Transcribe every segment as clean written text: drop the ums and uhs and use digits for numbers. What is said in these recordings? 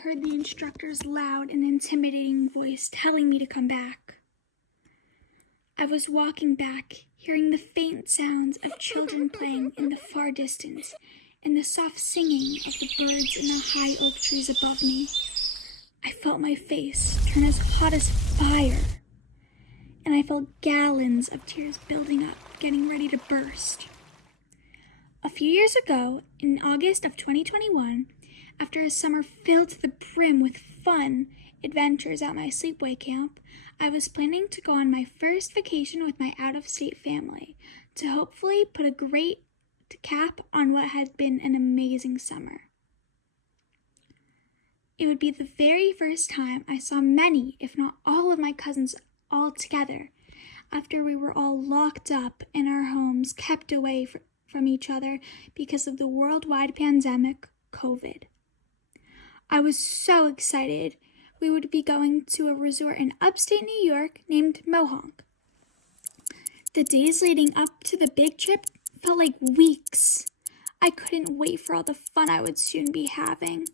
heard the instructor's loud and intimidating voice telling me to come back. I was walking back, hearing the faint sounds of children playing in the far distance and the soft singing of the birds in the high oak trees above me. I felt my face turn as hot as fire, and I felt gallons of tears building up, getting ready to burst. A few years ago, in August of 2021, after a summer filled to the brim with fun adventures at my sleepaway camp, I was planning to go on my first vacation with my out-of-state family to hopefully put a great cap on what had been an amazing summer. It would be the very first time I saw many, if not all, of my cousins all together after we were all locked up in our homes, kept away from each other because of the worldwide pandemic, COVID. I was so excited. We would be going to a resort in upstate New York named Mohonk. The days leading up to the big trip felt like weeks. I couldn't wait for all the fun I would soon be having.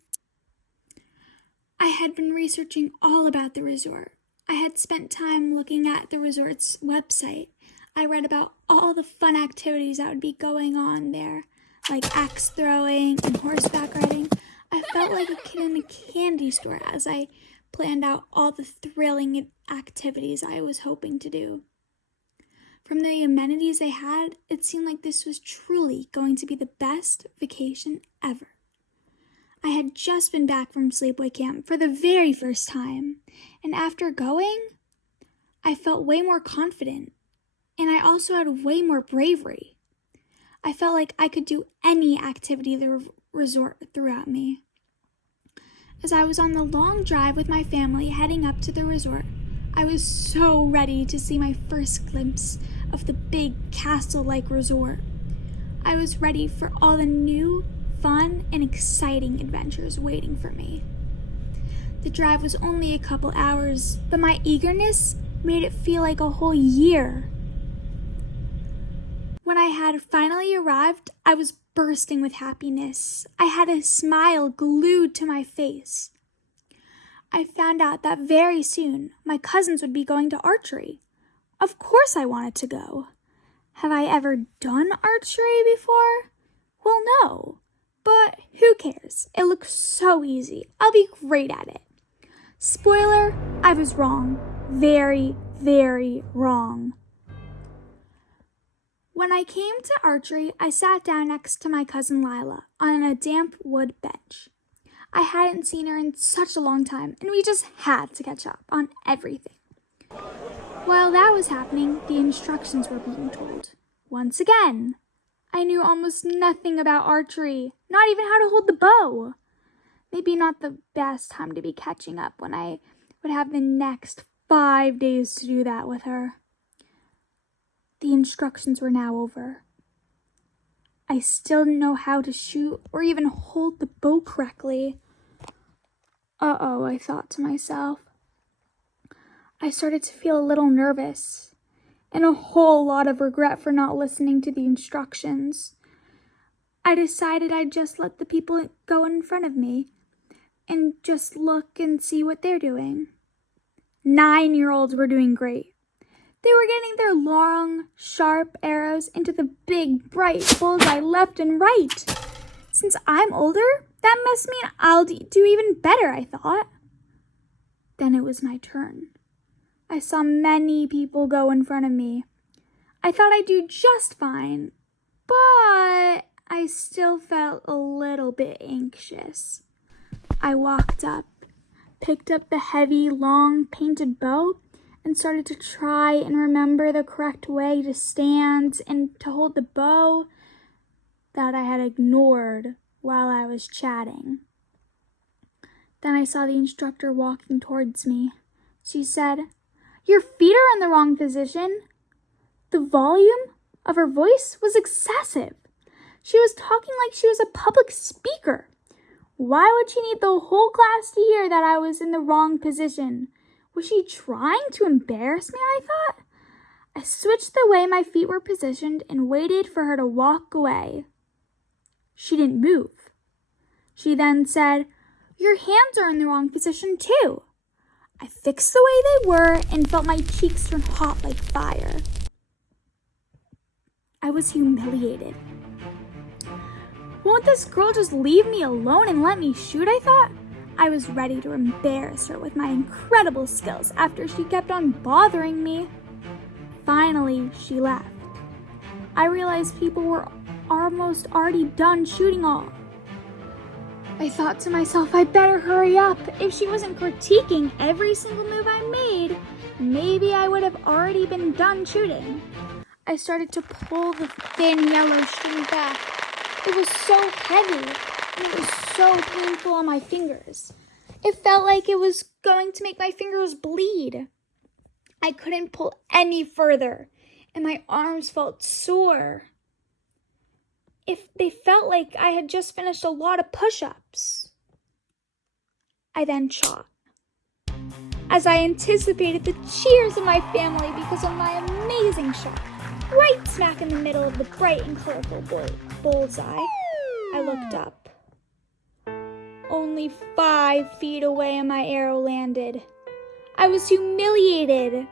I had been researching all about the resort. I had spent time looking at the resort's website. I read about all the fun activities that would be going on there, like axe throwing and horseback riding. I felt like a kid in a candy store as I planned out all the thrilling activities I was hoping to do. From the amenities they had, it seemed like this was truly going to be the best vacation ever. I had just been back from sleepaway camp for the very first time, and after going, I felt way more confident, and I also had way more bravery. I felt like I could do any activity the resort threw at me. As I was on the long drive with my family heading up to the resort, I was so ready to see my first glimpse of the big castle-like resort. I was ready for all the new, fun, and exciting adventures waiting for me. The drive was only a couple hours, but my eagerness made it feel like a whole year. When I had finally arrived, I was bursting with happiness. I had a smile glued to my face. I found out that very soon my cousins would be going to archery. Of course I wanted to go. Have I ever done archery before? Well, no. But who cares? It looks so easy. I'll be great at it. Spoiler, I was wrong. Very, very wrong. When I came to archery, I sat down next to my cousin Lila on a damp wood bench. I hadn't seen her in such a long time, and we just had to catch up on everything. While that was happening, the instructions were being told. Once again, I knew almost nothing about archery, not even how to hold the bow. Maybe not the best time to be catching up when I would have the next 5 days to do that with her. The instructions were now over. I still didn't know how to shoot or even hold the bow correctly. Uh-oh, I thought to myself. I started to feel a little nervous and a whole lot of regret for not listening to the instructions. I decided I'd just let the people go in front of me and just look and see what they're doing. 9-year-olds were doing great. They were getting their long, sharp arrows into the big, bright bullseye left and right. Since I'm older, that must mean I'll do even better, I thought. Then it was my turn. I saw many people go in front of me. I thought I'd do just fine, but I still felt a little bit anxious. I walked up, picked up the heavy, long, painted bow, and started to try and remember the correct way to stand and to hold the bow that I had ignored while I was chatting. Then I saw the instructor walking towards me. She said, "Your feet are in the wrong position." The volume of her voice was excessive. She was talking like she was a public speaker. Why would she need the whole class to hear that I was in the wrong position? Was she trying to embarrass me, I thought? I switched the way my feet were positioned and waited for her to walk away. She didn't move. She then said, Your hands are in the wrong position too." I fixed the way they were and felt my cheeks turn hot like fire. I was humiliated. Won't this girl just leave me alone and let me shoot, I thought. I was ready to embarrass her with my incredible skills after she kept on bothering me. Finally, she left. I realized people were almost already done shooting all. I thought to myself, I better hurry up. If she wasn't critiquing every single move I made, maybe I would have already been done shooting. I started to pull the thin yellow string back. It was so heavy, and it was so painful on my fingers. It felt like it was going to make my fingers bleed. I couldn't pull any further, and my arms felt sore. They felt like I had just finished a lot of push-ups. I then shot. As I anticipated the cheers of my family because of my amazing shot, right smack in the middle of the bright and colorful bullseye, I looked up. Only 5 feet away and my arrow landed. I was humiliated.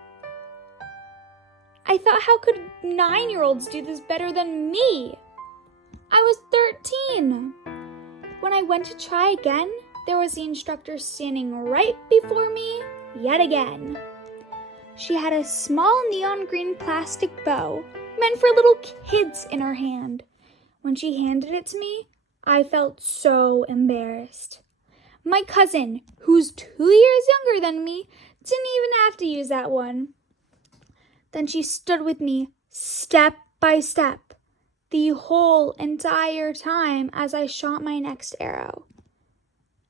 I thought, how could 9-year-olds do this better than me? I was 13. When I went to try again, there was the instructor standing right before me yet again. She had a small neon green plastic bow meant for little kids in her hand. When she handed it to me, I felt so embarrassed. My cousin, who's 2 years younger than me, didn't even have to use that one. Then she stood with me step by step the whole entire time as I shot my next arrow.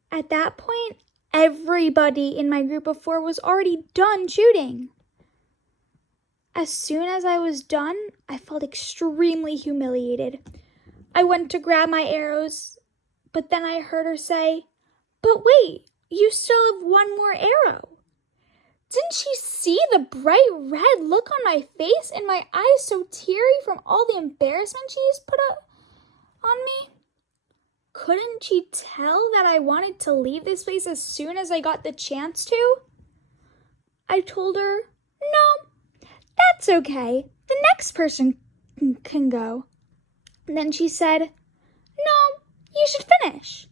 At that point, everybody in my group of 4 was already done shooting. As soon as I was done, I felt extremely humiliated. I went to grab my arrows, but then I heard her say, "But wait, you still have one more arrow." Didn't she see the bright red look on my face and my eyes so teary from all the embarrassment she's put up on me? Couldn't she tell that I wanted to leave this place as soon as I got the chance to? I told her, "No, that's okay. The next person can go." And then she said, "No, you should finish."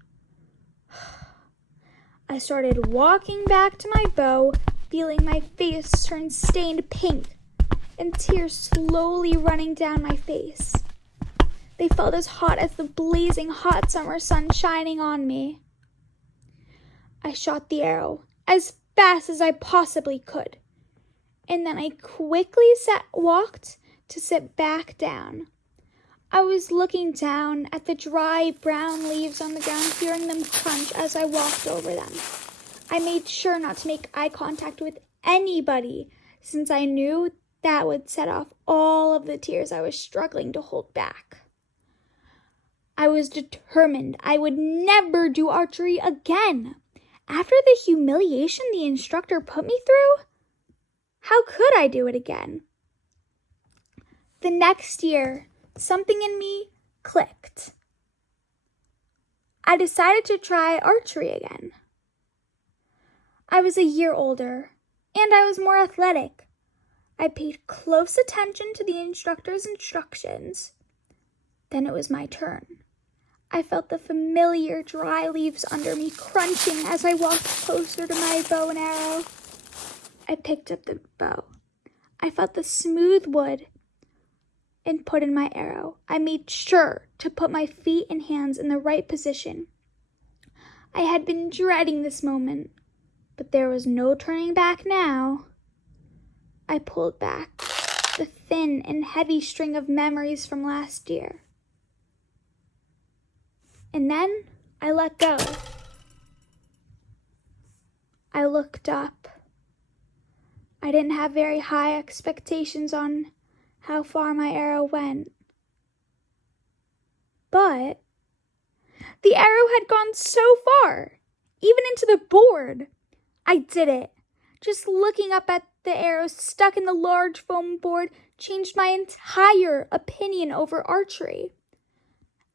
I started walking back to my bow, feeling my face turn stained pink and tears slowly running down my face. They felt as hot as the blazing hot summer sun shining on me. I shot the arrow as fast as I possibly could, and then I quickly walked to sit back down. I was looking down at the dry brown leaves on the ground, hearing them crunch as I walked over them. I made sure not to make eye contact with anybody, since I knew that would set off all of the tears I was struggling to hold back. I was determined I would never do archery again. After the humiliation the instructor put me through, how could I do it again? The next year, something in me clicked. I decided to try archery again. I was a year older, and I was more athletic. I paid close attention to the instructor's instructions. Then it was my turn. I felt the familiar dry leaves under me crunching as I walked closer to my bow and arrow. I picked up the bow. I felt the smooth wood and put in my arrow. I made sure to put my feet and hands in the right position. I had been dreading this moment, but there was no turning back now. I pulled back the thin and heavy string of memories from last year. And then I let go. I looked up. I didn't have very high expectations on how far my arrow went. But the arrow had gone so far, even into the board. I did it. Just looking up at the arrow stuck in the large foam board changed my entire opinion over archery.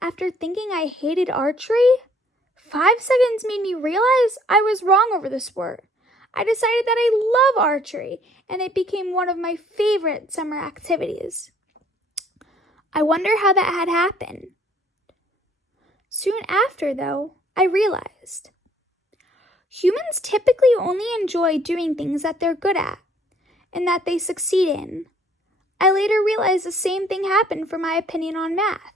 After thinking I hated archery, 5 seconds made me realize I was wrong over the sport. I decided that I love archery, and it became one of my favorite summer activities. I wonder how that had happened. Soon after, though, I realized humans typically only enjoy doing things that they're good at and that they succeed in. I later realized the same thing happened for my opinion on math.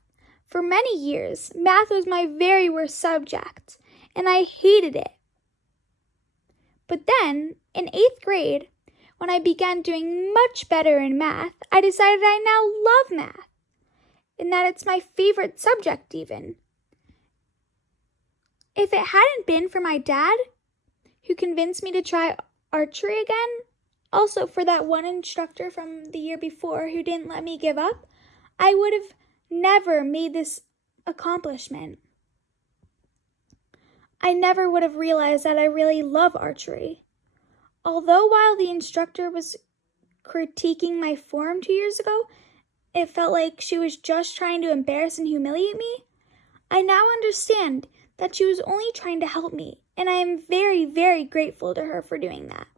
For many years, math was my very worst subject, and I hated it. But then, in 8th grade, when I began doing much better in math, I decided I now love math, and that it's my favorite subject even. If it hadn't been for my dad, who convinced me to try archery again, also for that one instructor from the year before who didn't let me give up, I would have never made this accomplishment. I never would have realized that I really love archery. Although while the instructor was critiquing my form 2 years ago, it felt like she was just trying to embarrass and humiliate me, I now understand that she was only trying to help me, and I am very, very grateful to her for doing that.